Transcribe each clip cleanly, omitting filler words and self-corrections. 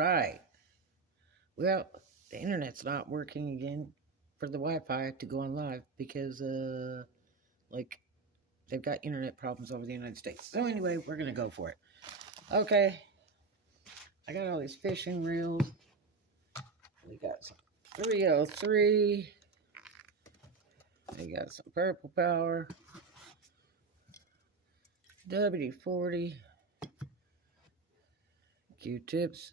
right. Well, the internet's not working again for the Wi-Fi to go on live because, like, they've got internet problems over the United States. So anyway, we're gonna go for it. Okay, I got all these fishing reels. We got some 303. We got some Purple Power, WD-40, Q-tips,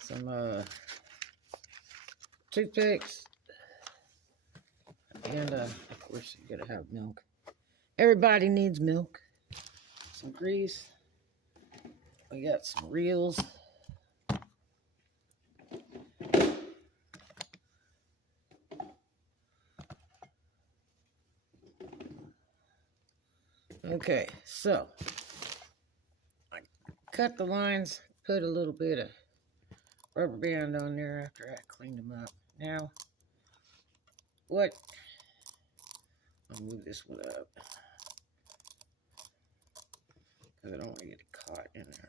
some toothpicks, and of course you gotta have milk. Everybody needs milk. Some grease. We got some reels. Okay, so I cut the lines, put a little bit of rubber band on there after I cleaned them up. Now, I'll move this one up because I don't want to get it caught in there.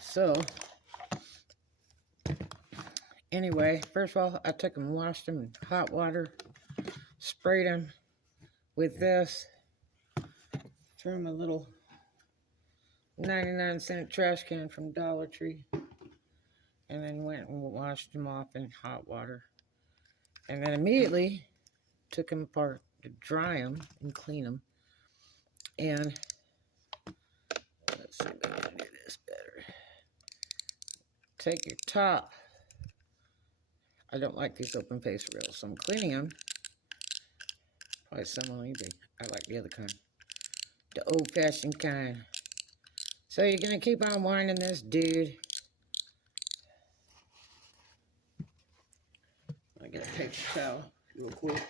So, anyway, first of all, I took them and washed them in hot water, sprayed them with this, threw them in a little 99-cent trash can from Dollar Tree, and then went and washed them off in hot water. And then immediately took them apart to dry them and clean them. And let's see if I can do this better. Take your top. I don't like these open face reels, so I'm cleaning them. Probably some on eBay. I like the other kind, the old-fashioned kind. So you're gonna keep on winding this dude. I get a paper towel real quick.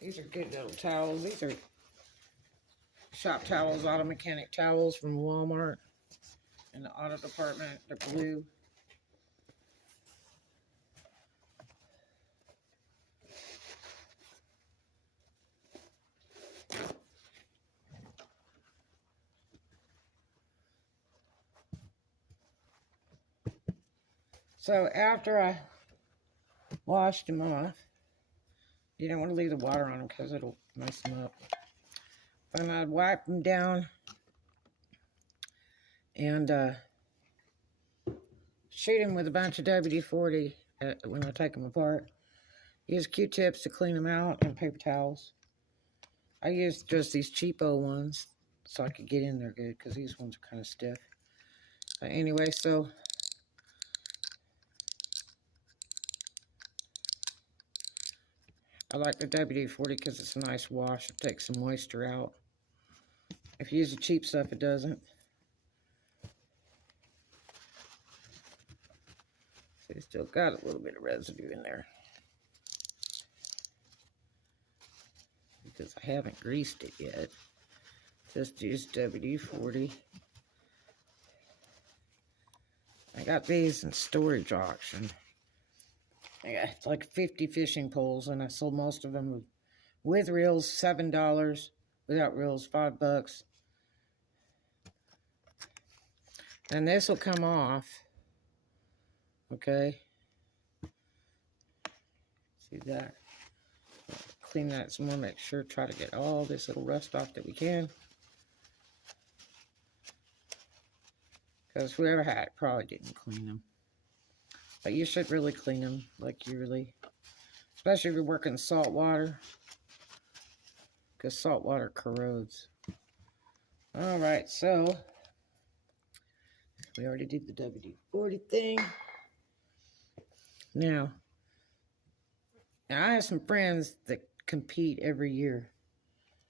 These are good little towels. These are shop towels, auto mechanic towels from Walmart in the auto department. They're blue. So after I washed them off, you don't want to leave the water on them because it'll mess them up. Then I'd wipe them down and shoot them with a bunch of WD-40 when I take them apart. Use Q-tips to clean them out and paper towels. I used just these cheapo ones so I could get in there good because these ones are kind of stiff. But anyway, so I like the WD-40 because it's a nice wash. It takes some moisture out. If you use the cheap stuff, it doesn't. See, it's still got a little bit of residue in there because I haven't greased it yet. Just use WD-40. I got these in storage auction. I got like 50 fishing poles, and I sold most of them with reels, $7. Without reels, $5. And this will come off. Okay. See that? Clean that some more. Make sure, try to get all this little rust off that we can. Because whoever had it probably didn't clean them. But you should really clean them, like you really, especially if you're working salt water, because salt water corrodes. All right, so we already did the WD-40 thing. Now I have some friends that compete every year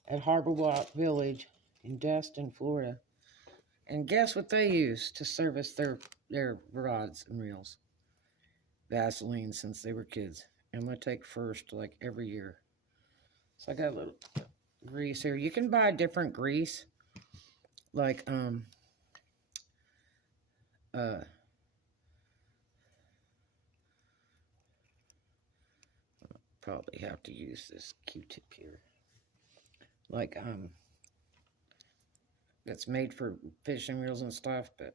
at Harbor Walk Village in Destin, Florida. And guess what they use to service their rods and reels? Vaseline, since they were kids. I'm going to take first like every year. So I got a little grease here. You can buy different grease. Like, probably have to use this Q-tip here. Like, that's made for fishing reels and stuff, but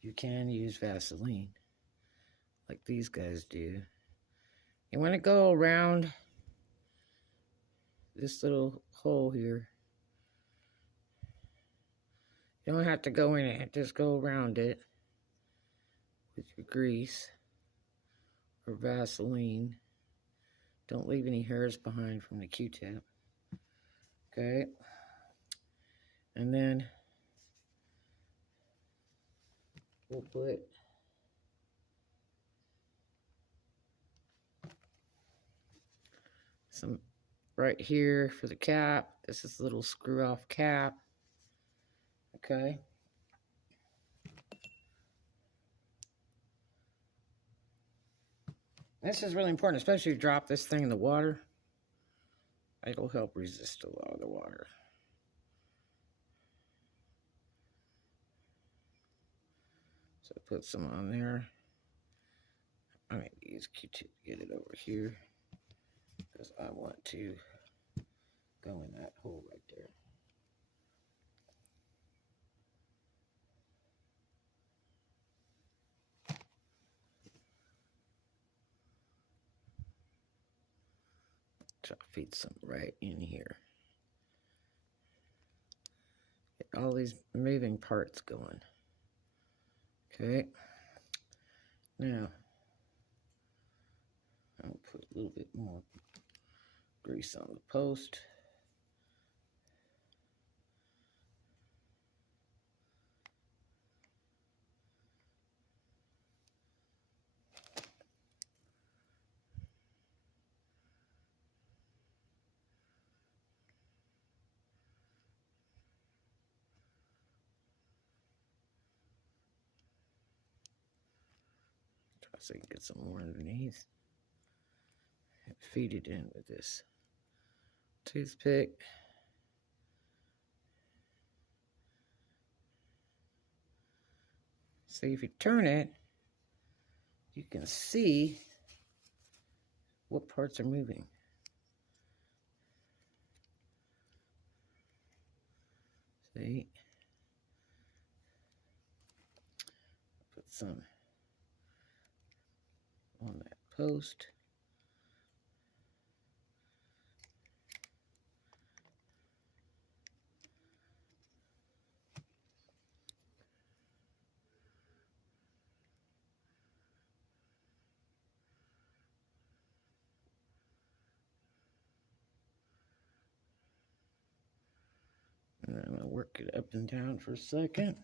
you can use Vaseline like these guys do. You want to go around this little hole here. You don't have to go in it, just go around it with your grease or Vaseline. Don't leave any hairs behind from the Q-tip. Okay. And then we'll put some right here for the cap. This is a little screw off cap. Okay. This is really important, especially if you drop this thing in the water. It'll help resist a lot of the water. So put some on there. I may use Q-tip to get it over here because I want to go in that hole right there. Try to feed some right in here. Get all these moving parts going. Okay. Now, I'll put a little bit more grease on the post. Try so you can get some more underneath. And feed it in with this toothpick. See, if you turn it, you can see what parts are moving. See? Put some on that post. And then I'm going to work it up and down for a second.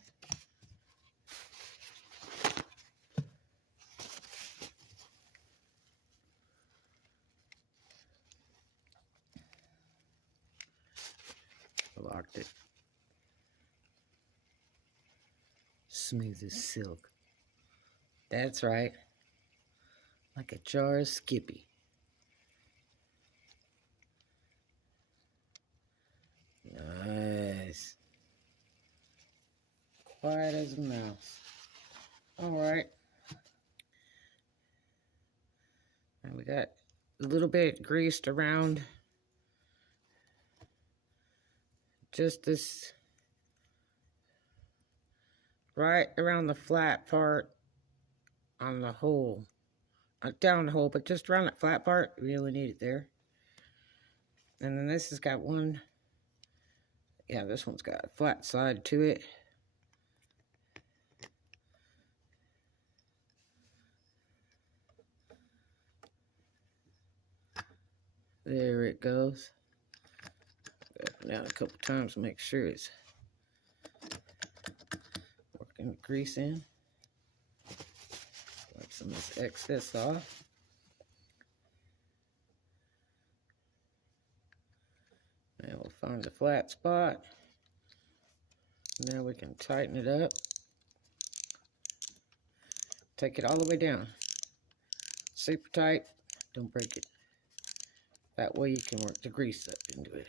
Locked it. Smooth as silk. That's right. Like a jar of Skippy. Nice. Quiet as a mouse. Alright. And we got a little bit greased around just this, right around the flat part on the hole. Not down the hole, but just around that flat part. We really need it there. And then this has got one, yeah, this one's got a flat side to it. There it goes. Up and down a couple times to make sure it's working the grease in. Wipe some of this excess off. Now we'll find the flat spot. Now we can tighten it up. Take it all the way down. Super tight. Don't break it. That way you can work the grease up into it.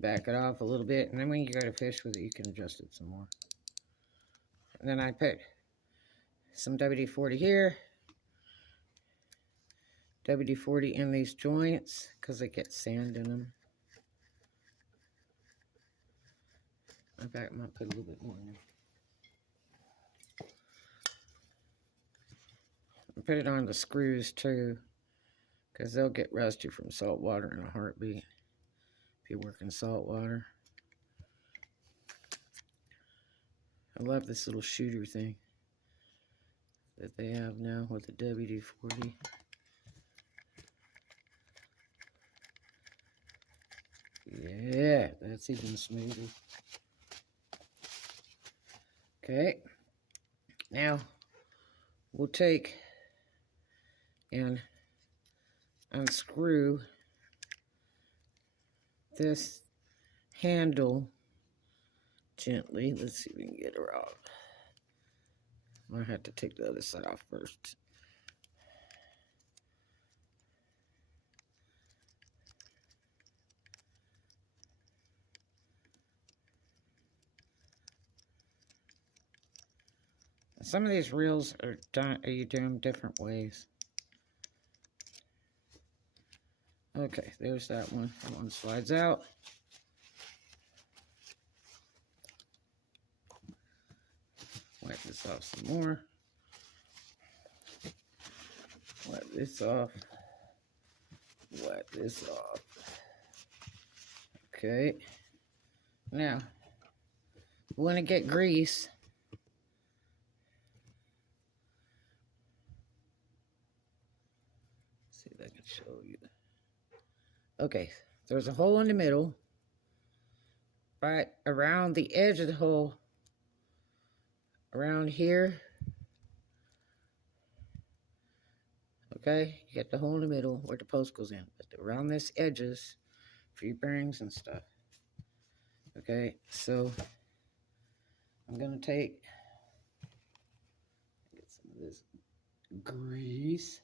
back it off a little bit, and then when you go to fish with it, you can adjust it some more. And then I put some WD-40 here, WD-40 in these joints because they get sand in them. In fact, I might put a little bit more in there. And put it on the screws too, because they'll get rusty from salt water in a heartbeat if you work in salt water. I love this little shooter thing that they have now with the WD-40. Yeah, that's even smoother. Okay, now we'll take and unscrew this handle gently. Let's see if we can get her off. I have to take the other side off first. Some of these reels are done. You do them different ways. Okay, there's that one. That one slides out. Wipe this off some more. Wipe this off. Wipe this off. Okay. Now, we want to get grease. Let's see if I can show you. Okay, there's a hole in the middle, right around the edge of the hole, around here. Okay, you get the hole in the middle where the post goes in, but around this edges for your bearings and stuff. Okay, so I'm gonna get some of this grease.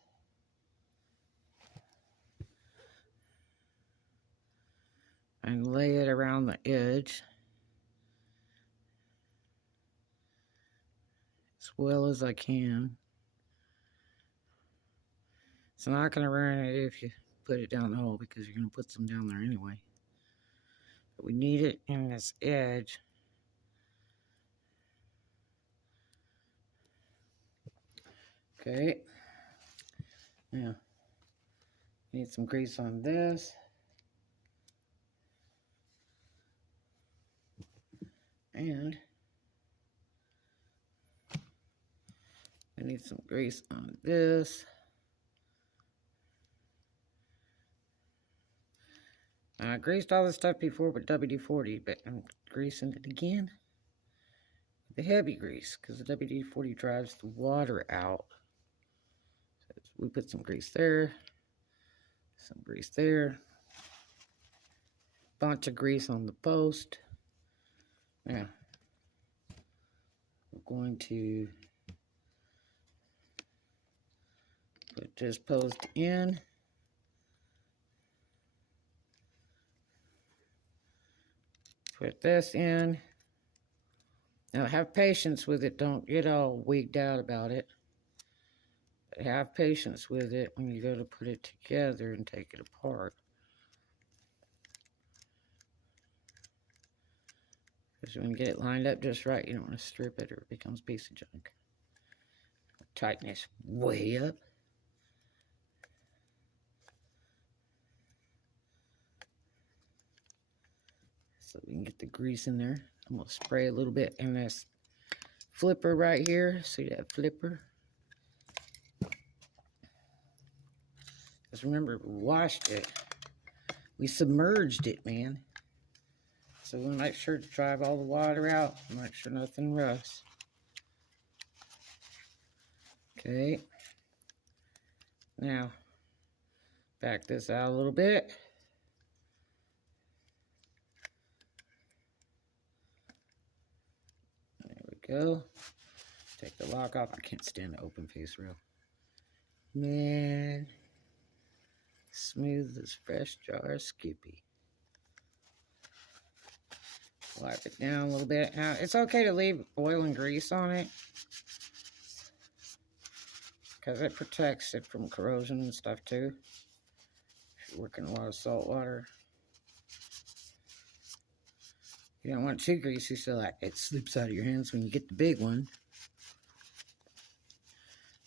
And lay it around the edge as well as I can. It's not going to ruin it if you put it down the hole because you're going to put some down there anyway. But we need it in this edge. Okay. Now, need some grease on this. And I need some grease on this. I greased all this stuff before with WD-40, but I'm greasing it again with the heavy grease because the WD-40 drives the water out. So we put some grease there, some grease there, bunch of grease on the post. Now, we're going to put this post in. Put this in. Now, have patience with it. Don't get all wigged out about it. But have patience with it when you go to put it together and take it apart. Because when you get it lined up just right, you don't want to strip it or it becomes a piece of junk. Tighten this way up. So we can get the grease in there. I'm going to spray a little bit in this flipper right here. See that flipper? Just remember, we washed it. We submerged it, man. So we'll make sure to drive all the water out. Make sure nothing rusts. Okay. Now, back this out a little bit. There we go. Take the lock off. I can't stand the open face rail. Man. Smooth as fresh jar of Skippy. Wipe it down a little bit. Now, it's okay to leave oil and grease on it, because it protects it from corrosion and stuff too. If you're working a lot of salt water. You don't want it too greasy so that it slips out of your hands when you get the big one.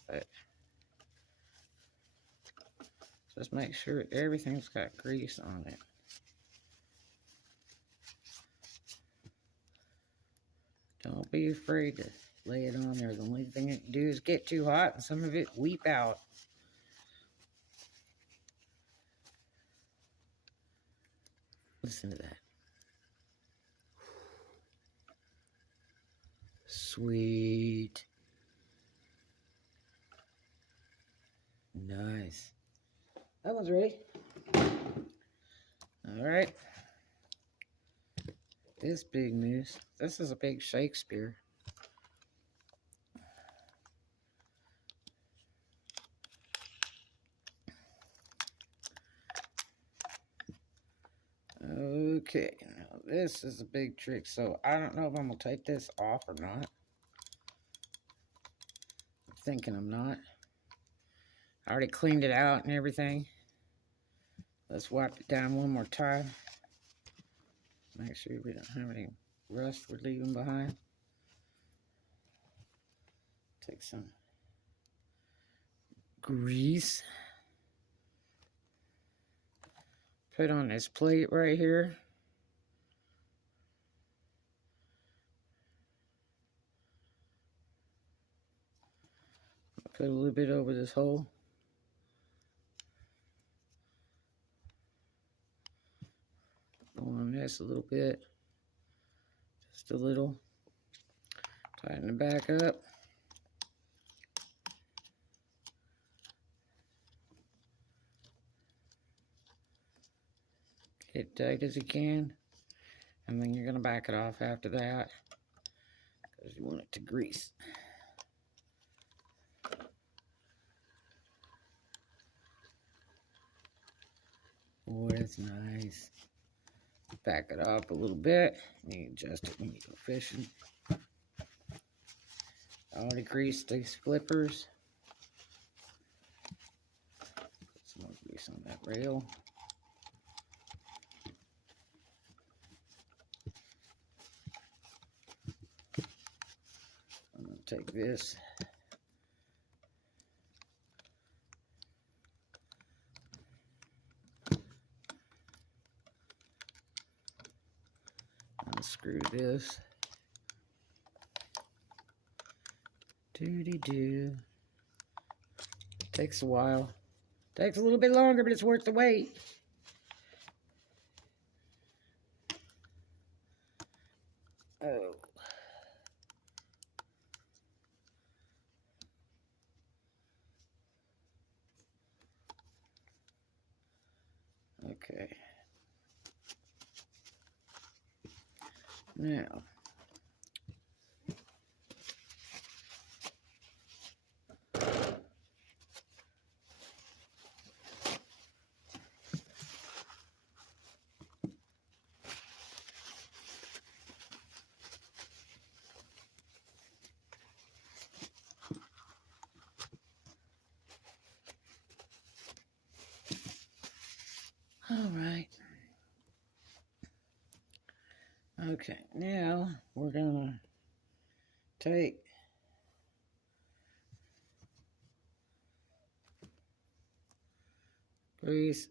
But just make sure everything's got grease on it. Don't be afraid to lay it on there. The only thing it can do is get too hot and some of it weep out. Listen to that. Sweet. Nice. That one's ready. All right. This big moose. This is a big Shakespeare. Okay, now this is a big trick, so I don't know if I'm going to take this off or not. I'm thinking I'm not. I already cleaned it out and everything. Let's wipe it down one more time. Make sure we don't have any rust we're leaving behind. Take some grease. Put on this plate right here. Put a little bit over this hole. Go on this a little bit. Just a little. Tighten it back up. Get tight as you can. And then you're going to back it off after that, because you want it to grease. Oh, that's nice. Back it up a little bit. You adjust it when you go fishing. I already greased these flippers. Put some more grease on that rail. I'm going to take this. Unscrew this. Doody-doo. Takes a while. Takes a little bit longer, but it's worth the wait. Oh. Okay. Now. All right. Okay, now we're gonna take grease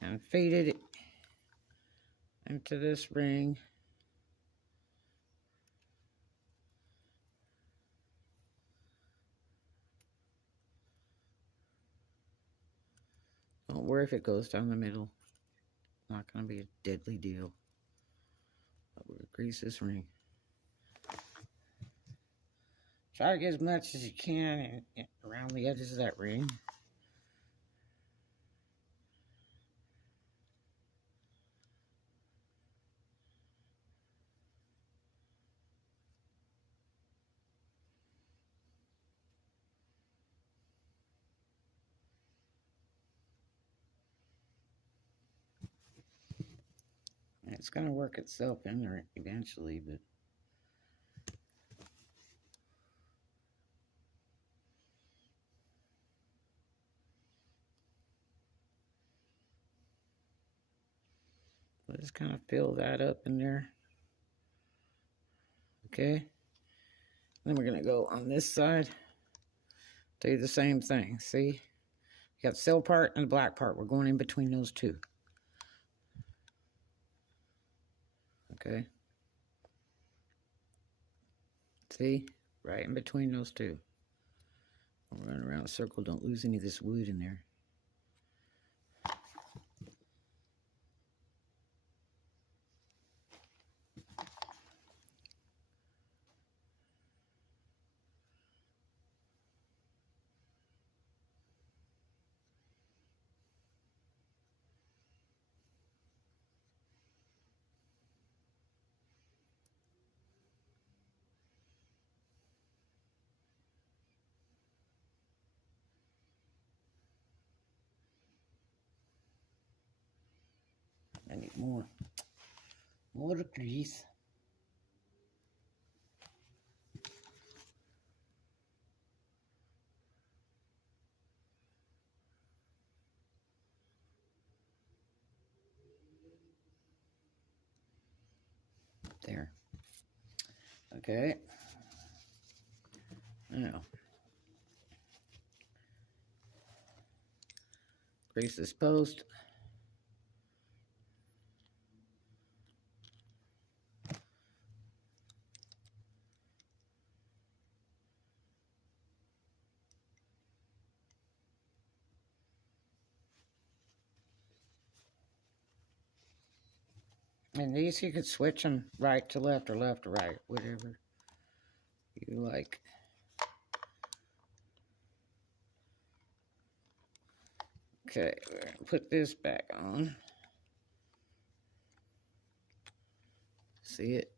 and feed it into this ring. Don't worry if it goes down the middle. Not going to be a deadly deal. But we're going to grease this ring. Try to get as much as you can around the edges of that ring. It's going to work itself in there eventually, but let's kind of fill that up in there. Okay. Then we're going to go on this side. Do the same thing. See? You got the silver part and the black part. We're going in between those two. Okay. See? Right in between those two. We'll run around a circle. Don't lose any of this wood in there. I need more grease. There. Okay. Now, grease this post. And these you could switch them right to left or left to right, whatever you like. Okay, we're gonna put this back on. See it?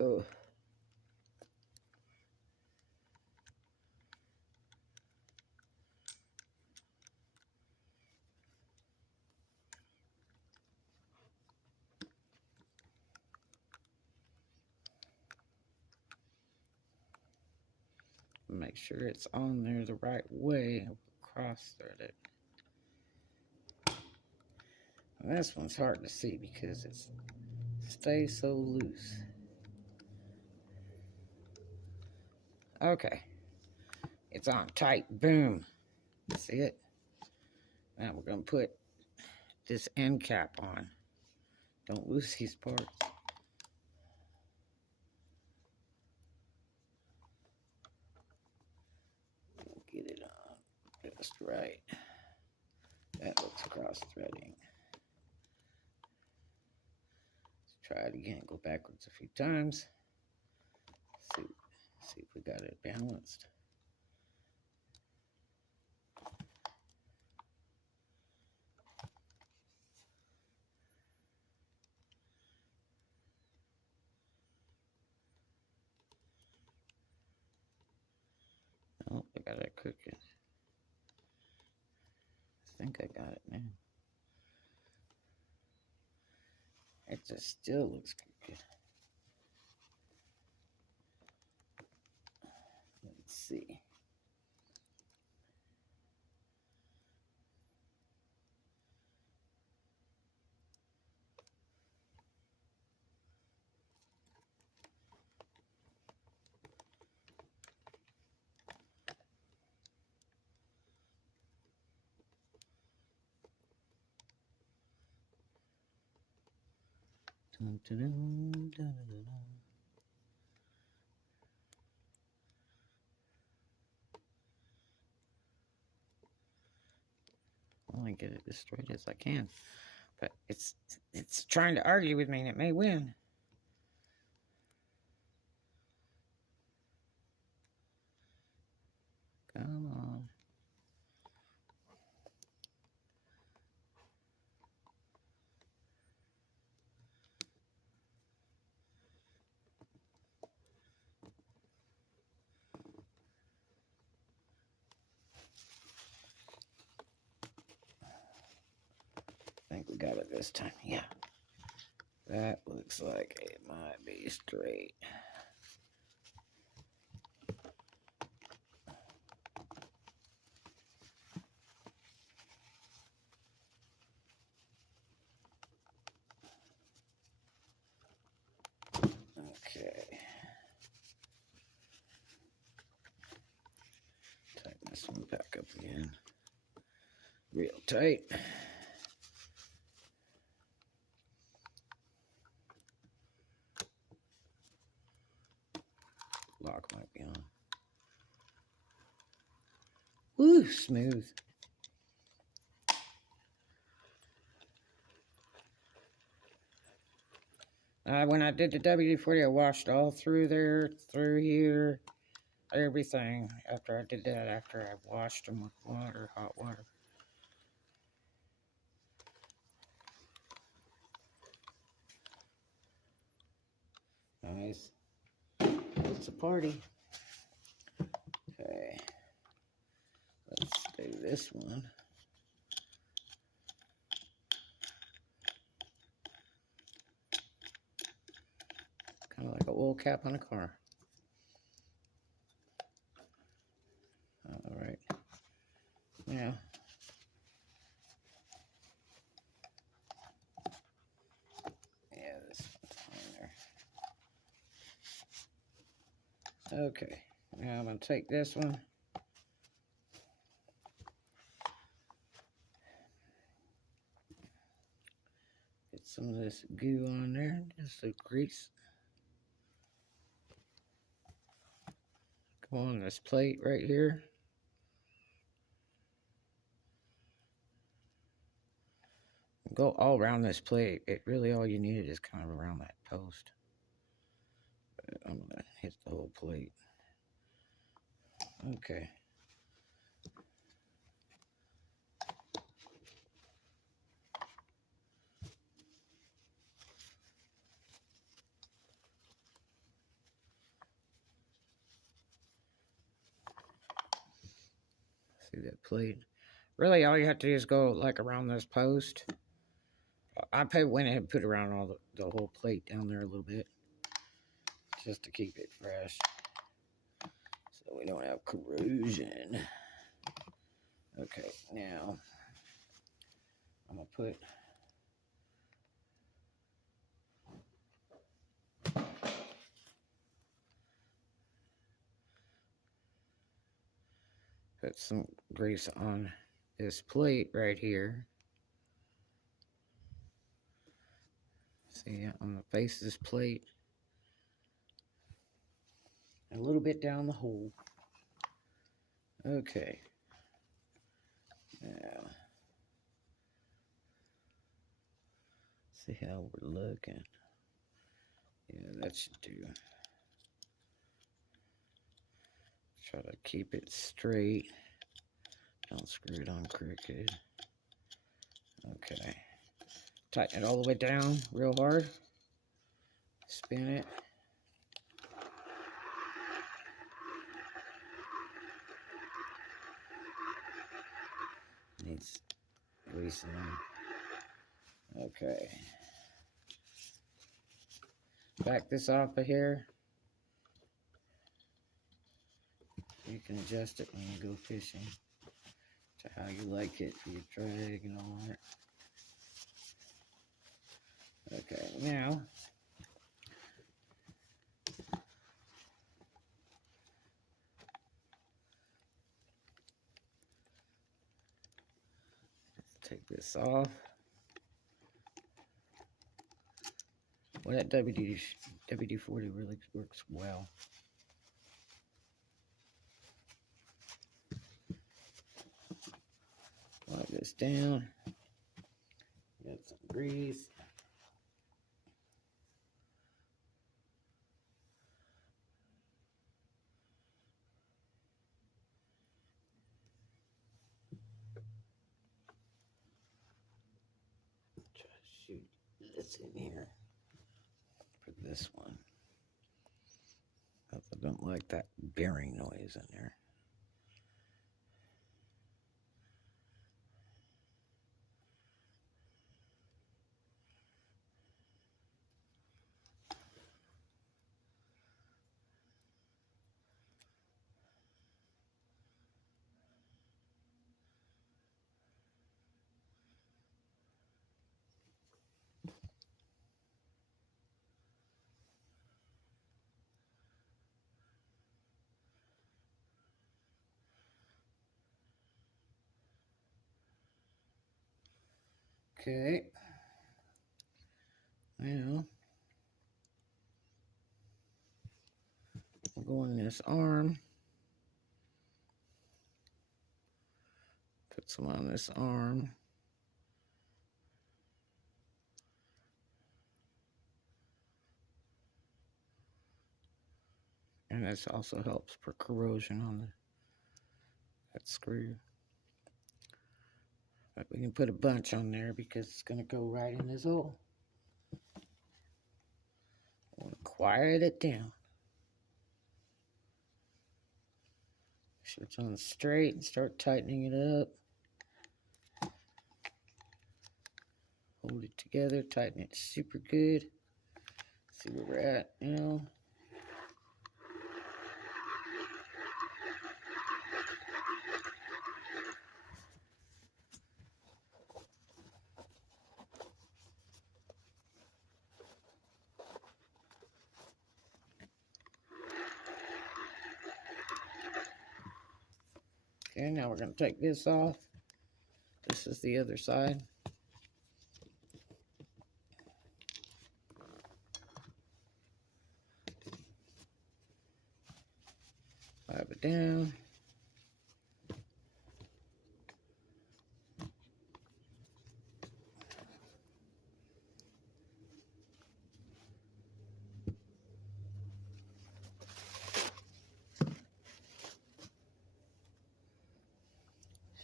Oh. Make sure it's on there the right way. Cross thread it. And this one's hard to see because it stays so loose. Okay. It's on tight. Boom. See it? Now we're going to put this end cap on. Don't lose these parts. Get it on just right. That looks cross threading. Let's try it again. Go backwards a few times. See if we got it balanced. Oh, I got it crooked. I think I got it now. It just still looks crooked. Let's see. Dun, dun, dun, dun, dun, dun. I want to get it as straight as I can, but it's trying to argue with me, and it may win. Come on. have it this time. Yeah. That looks like it might be straight. Okay. Tighten this one back up again. Real tight. Lock might be on. Woo, smooth. When I did the WD-40, I washed all through there, through here, everything. After I did that, after I washed them with water, hot water. Nice. It's a party. Okay. Let's do this one. Kind of like an oil cap on a car. All right. Now, yeah, this one's on there. Okay. Now I'm going to take this one. Get some of this goo on there, just the grease. Go on this plate right here. Go all around this plate. It really, all you need is kind of around that post. But I'm going to hit the whole plate. Okay. See that plate? Really, all you have to do is go like around this post. I went ahead and put around all the whole plate down there a little bit, just to keep it fresh, so we don't have corrosion. Okay, now I'm gonna put some grease on this plate right here. See, on the face of this plate, and a little bit down the hole. Okay. Now, see how we're looking. Yeah, that should do. Try to keep it straight. Don't screw it on crooked. Okay. Tighten it all the way down real hard. Spin it. Needs greasing. Okay. Back this off of here. You can adjust it when you go fishing to how you like it for your drag and all that. Okay, now take this off. Well, that WD-40 really works well. Wipe this down. Got some grease. Try to shoot this in here for this one. I don't like that bearing noise in there. Okay. Well, we'll go in this arm. Put some on this arm. And this also helps for corrosion on that screw. But we can put a bunch on there because it's going to go right in this hole. We'll quiet it down. Make sure it's on straight and start tightening it up. Hold it together, tighten it super good. See where we're at now. Okay, now we're going to take this off. This is the other side. Wipe it down.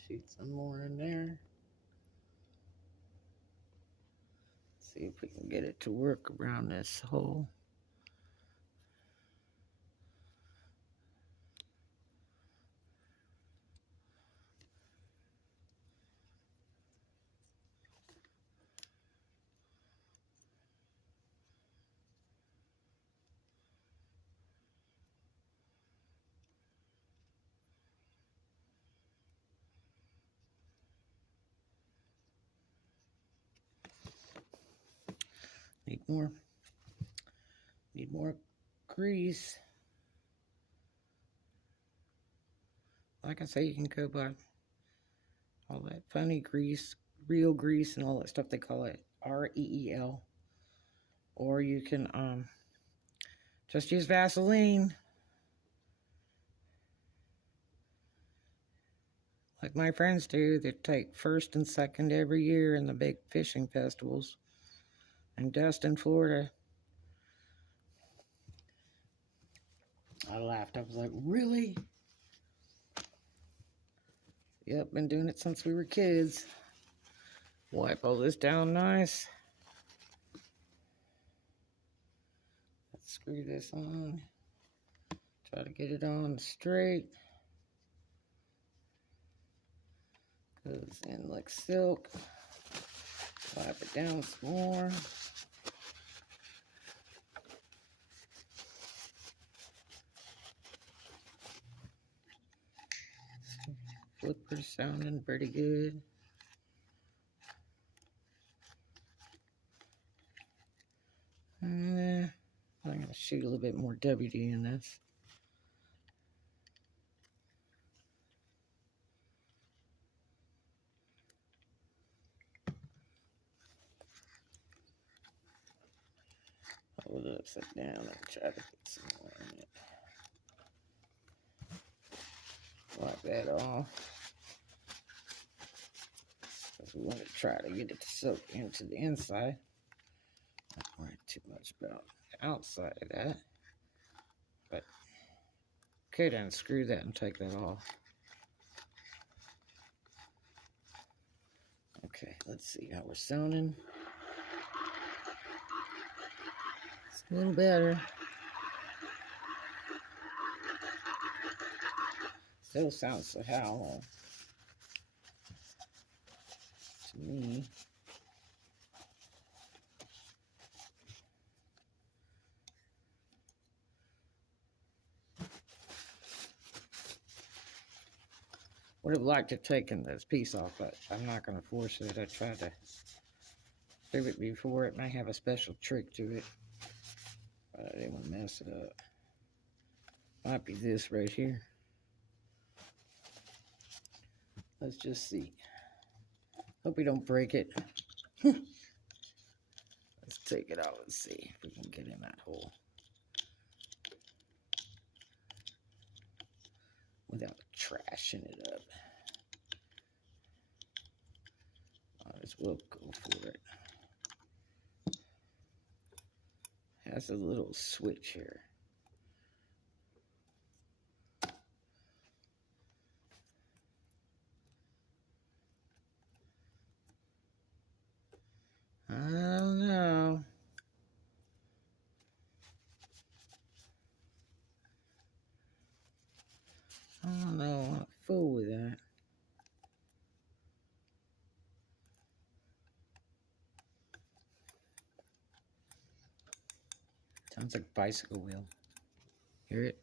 Shoot some more in there. See if we can get it to work around this hole. Need more grease. Like I say, you can go by all that funny grease, real grease and all that stuff. They call it REEL. Or you can just use Vaseline. Like my friends do, they take first and second every year in the big fishing festivals in Destin, Florida. I laughed. I was like, really? Yep, been doing it since we were kids. Wipe all this down nice. Let's screw this on. Try to get it on straight. Goes in like silk. Wipe it down some more. Flipper's sounding pretty good. I'm going to shoot a little bit more WD in this. Hold it upside down and try to get some more in it. Wipe that off. Because we want to try to get it to soak into the inside. Not worry too much about the outside of that. But could unscrew that and take that off. Okay, let's see how we're sounding. It's a little better. Still sounds so hollow to me. Would have liked to have taken this piece off, but I'm not going to force it. I tried to do it before. It may have a special trick to it, but I didn't want to mess it up. Might be this right here. Let's just see. Hope we don't break it. Let's take it out and see if we can get in that hole without trashing it up. Might as well go for it. Has a little switch here. I don't know. I don't know. I'm not fool with that. Sounds like bicycle wheel. Hear it?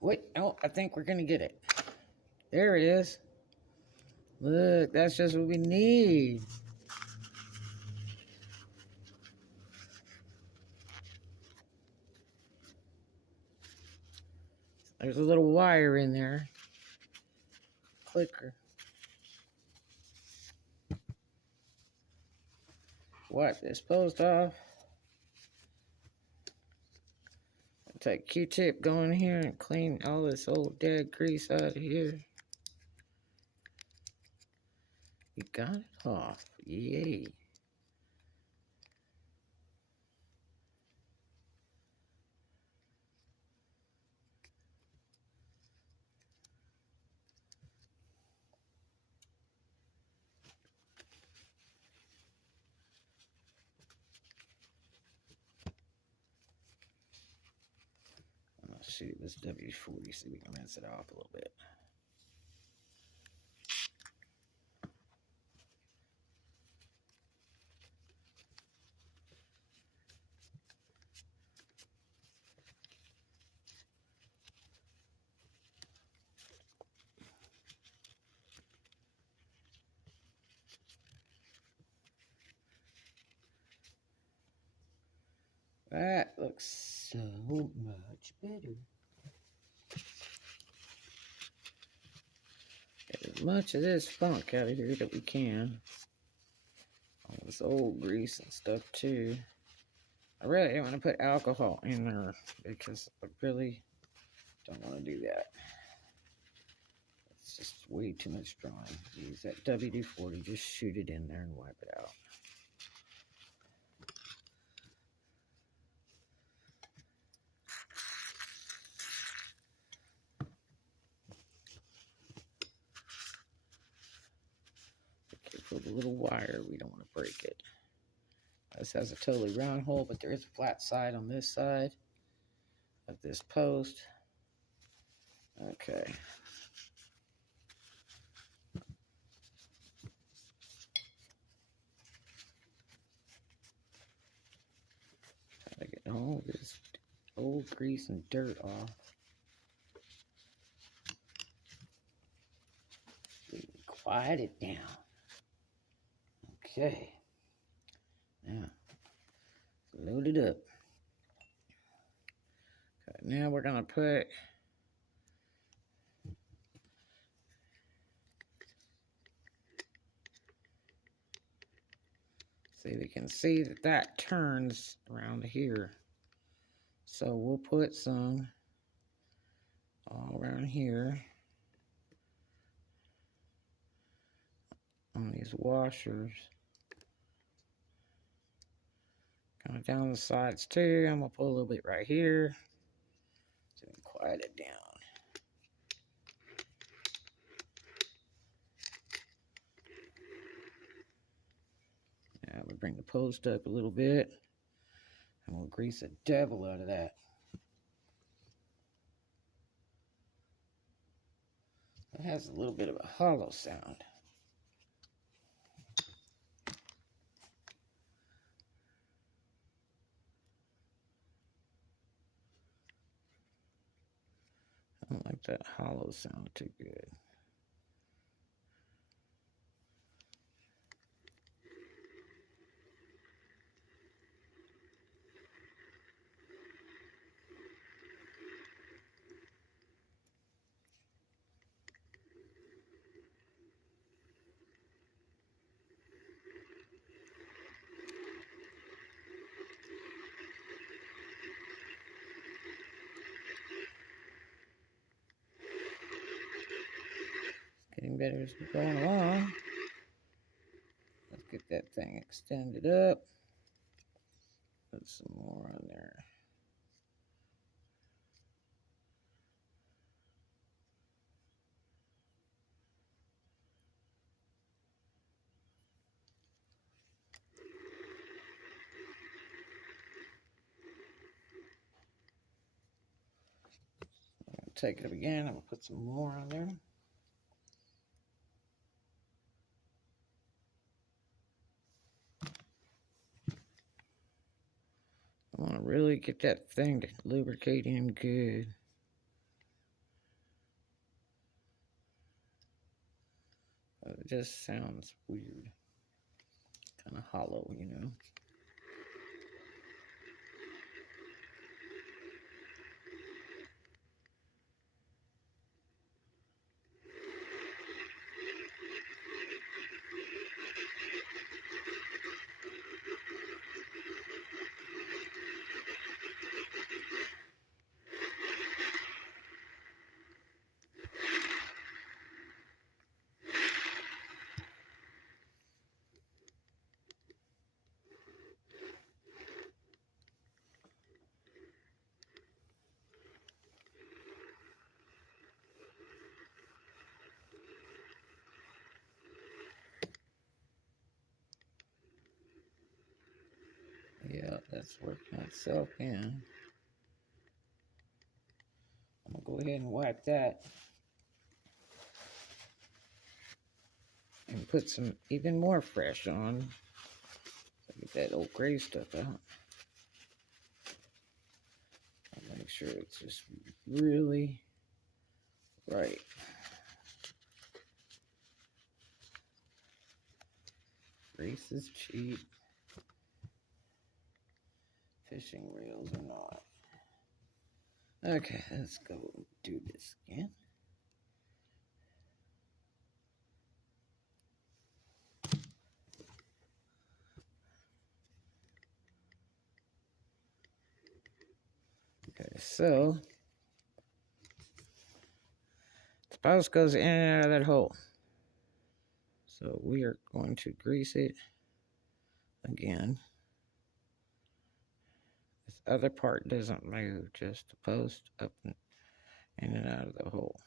Wait, oh, I think we're gonna get it. There it is. Look, that's just what we need. There's a little wire in there. Clicker. Wipe this post off. Take Q-tip, go in here and clean all this old dead grease out of here. You got it off. Yay. Let's shoot this W40, see if we can rinse it off a little bit. That looks so much better. Get as much of this funk out of here that we can. All this old grease and stuff too. I really don't want to put alcohol in there because I really don't want to do that. It's just way too much drawing. Use that WD-40, just shoot it in there and wipe it out. For the little wire, we don't want to break it. This has a totally round hole, but there is a flat side on this side of this post. Okay. Try to get all this old grease and dirt off. Quiet it down. Okay. Now, load it up. Okay, now we're going to put see, we can see that that turns around here. So we'll put some all around here on these washers. Kind of down the sides too. I'm gonna put a little bit right here so we can quiet it down. Now we'll bring the post up a little bit and we'll grease the devil out of that. It has a little bit of a hollow sound. I don't like that hollow sound too good. Getting better as we're going along. Let's get that thing extended up. Put some more on there. Take it up again. I'm going to put some more on there. I want to really get that thing to lubricate in good. It just sounds weird. Kind of hollow, you know. Yeah, that's working itself in. I'm going to go ahead and wipe that. And put some even more fresh on. Get that old gray stuff out. I'll make sure it's just really right. Grease is cheap. Fishing reels are not. Okay, let's go do this again. Okay, so the post goes in and out of that hole. So we are going to grease it again. This other part doesn't move, just the post up and in and out of the hole.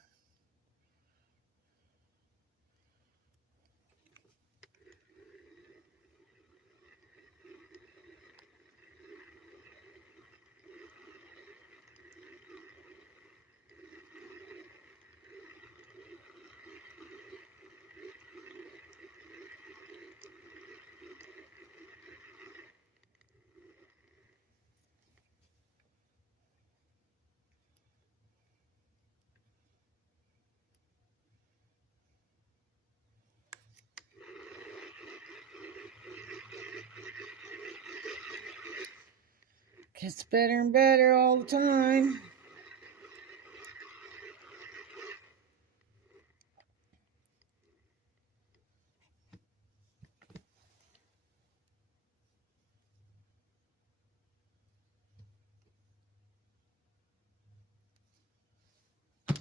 Gets better and better all the time.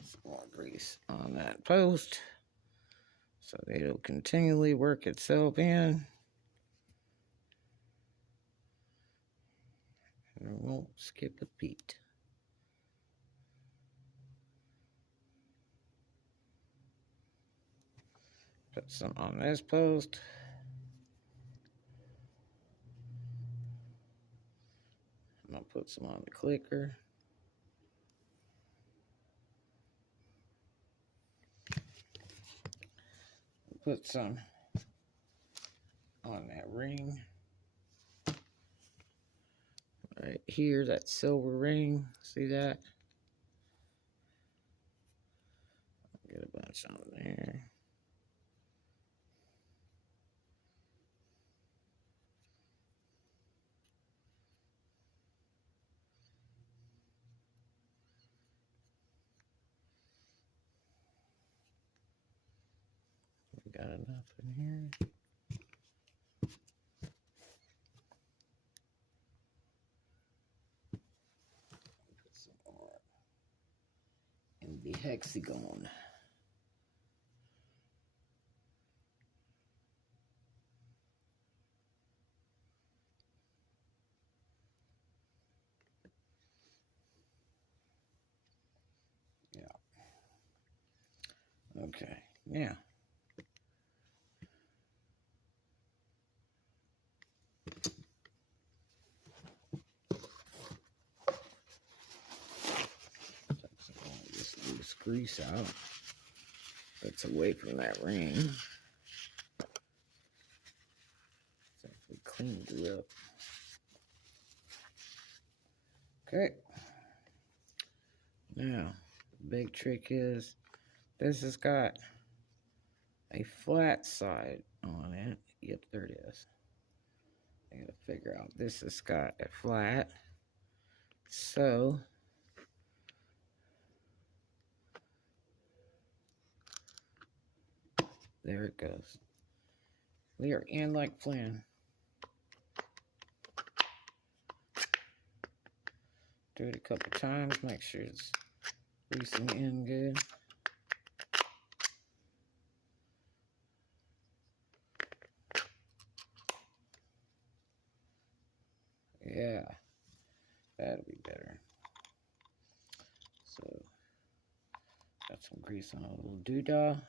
Some more grease on that post so it'll continually work itself in. And it won't skip a beat. Put some on this post. I'm going to put some on the clicker. Put some on that ring. Right here, that silver ring. See that? Get a bunch on there. We got enough in here. Put some more in the hexagon. Okay, now. This loose grease out. That's away from that ring. So we cleaned it up. Okay. Now, the big trick is this has got a flat side on it. Yep, there it is. I gotta figure out this has got a flat. So there it goes. We are in like Flynn. Do it a couple times, make sure it's greasing in good. Yeah, that'll be better. So, got some grease on a little doodah.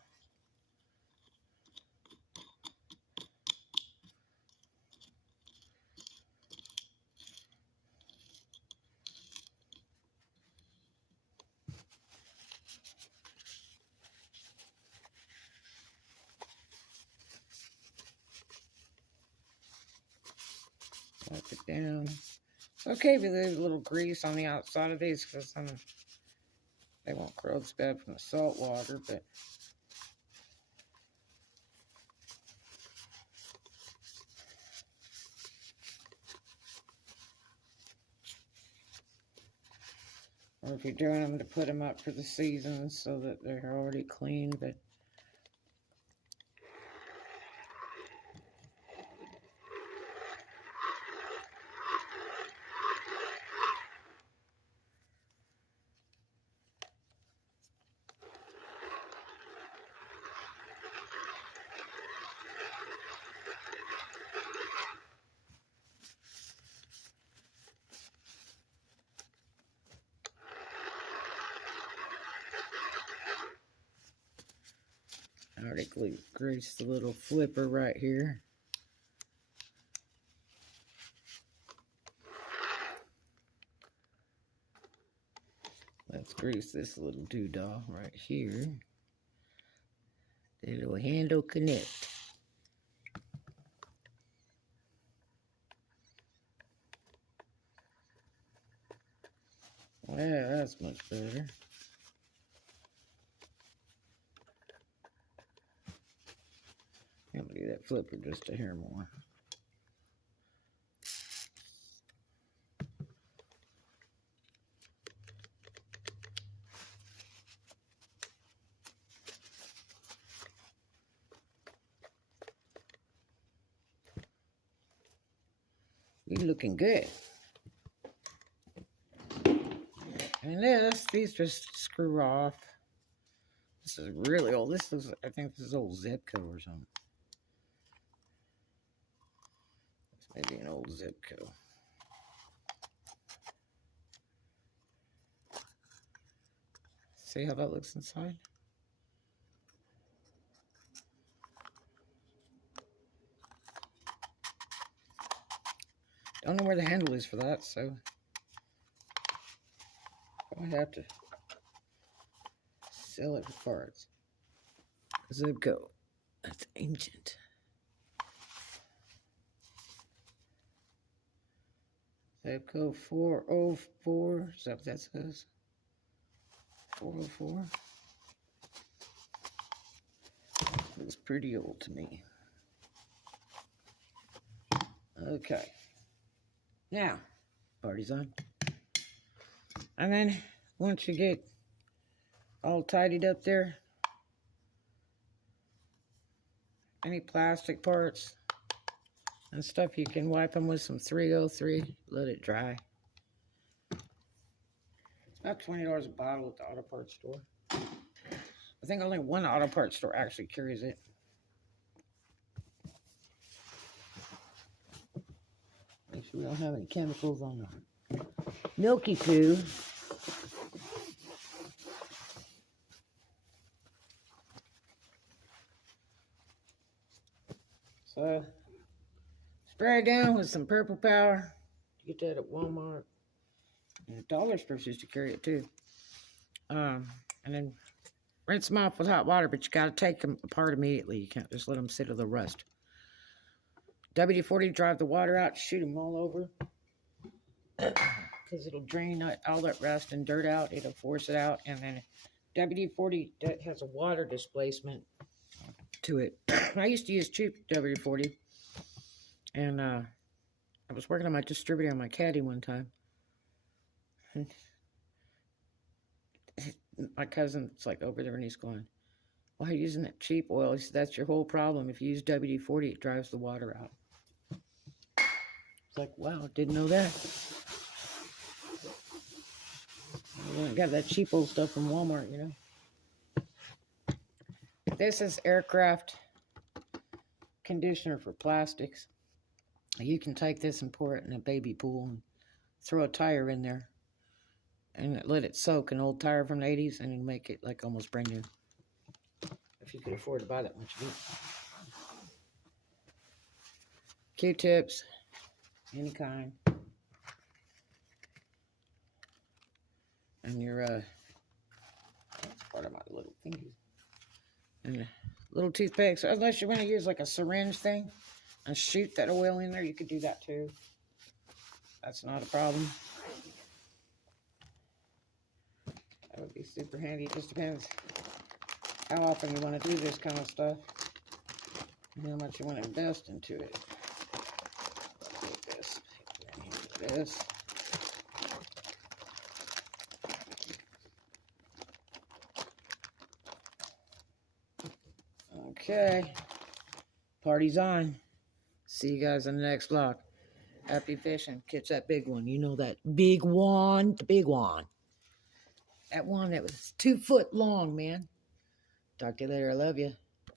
Wipe it down. Okay, we leave a little grease on the outside of these because they won't corrode as bad from the salt water, but or if you're doing them to put them up for the season so that they're already clean, but I already greased the little flipper right here. Let's grease this little doodah right here. The little handle connect. Yeah, that's much better. I'm gonna do that flipper just a hair more. You're looking good. And these just screw off. This is really old. I think this is old Zebco or something. It's maybe an old Zebco. See how that looks inside? Don't know where the handle is for that, so I have to sell it for parts. Zebco. That's ancient. Zebco 404. Is that what that says? 404. Looks pretty old to me. Okay. Now, party's on. And then once you get all tidied up there, any plastic parts and stuff, you can wipe them with some 303, let it dry. It's about $20 a bottle at the auto parts store. I think only one auto parts store actually carries it. Make sure we don't have any chemicals on our milky poo. So, spray it down with some purple power. You get that at Walmart. And the dollar stores used to carry it too. And then rinse them off with hot water, but you got to take them apart immediately. You can't just let them sit with the rust. WD-40, drive the water out, shoot them all over. Because it'll drain all that rust and dirt out. It'll force it out. And then WD-40 has a water displacement to it. I used to use cheap WD-40. And I was working on my distributor on my caddy one time. My cousin's like over there and he's going, why are you using that cheap oil? He said, that's your whole problem. If you use WD-40, it drives the water out. It's like, wow, didn't know that. I got that cheap old stuff from Walmart, you know. This is aircraft conditioner for plastics. You can take this and pour it in a baby pool and throw a tire in there and let it soak, an old tire from the 80s, and you make it like almost brand new. If you could afford to buy that much of it. Q-tips, any kind. And your, that's part of my little thingy. And little toothpicks, unless you want to use like a syringe thing and shoot that oil in there, you could do that too. That's not a problem. That would be super handy. It just depends how often you want to do this kind of stuff and how much you want to invest into it. This. Okay. Party's on. See you guys in the next vlog. Happy fishing. Catch that big one. You know that big one? The big one. That one that was 2 foot long, man. Talk to you later. I love you.